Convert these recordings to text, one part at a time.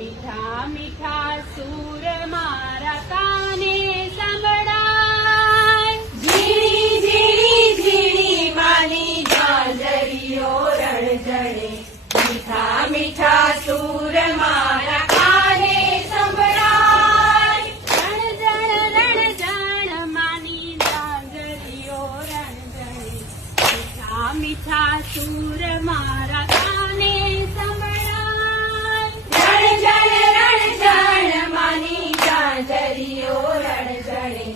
મીઠા મીઠા સૂર મારા કાને સંભળાય. ઝીણી ઝીણી ઝીણી માની ઝાંઝરીઓ રણઝણે, મીઠા મીઠા સૂર મારા કાને સંભળાય. રણઝણ માની ઝાંઝરીઓ રણઝણે, મીઠા મીઠા સૂર મારા કાને સંભળાય. રણઝણ માની ઝાંઝરીઓ રણઝણે,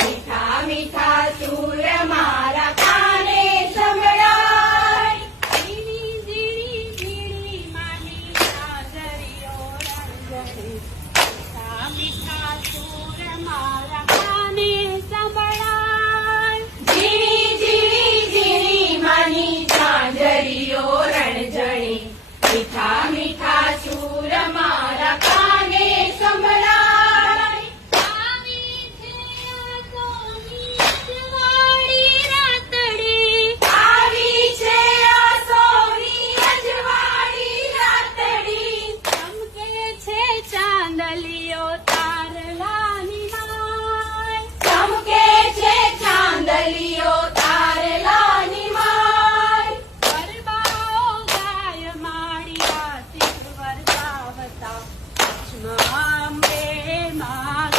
મીઠા મીઠા સૂર મારા કાને સંભળાય. ઝીણી ઝીણી ઝીણી માની ઝાંઝરીઓ રણઝણે, મીઠા મીઠા સૂર મારા કાને સંભળાય. ઝીણી ઝીણી ઝીણી માની ઝાંઝરીઓ રણઝણે, મીઠા મીઠા સૂર મારા કાને સંભળાય. આવી છે આ સોની અજવાળી રાતડી, આવી છે આ સોની અજવાળી રાતડી, ચમકે છે ચાંદલિયો તારલાની માય. ચમકે છે ચાંદલિયો તારલાની માય. ગરબાઓ ગાય માડી આશીષ વરસાવતા, અંબે માં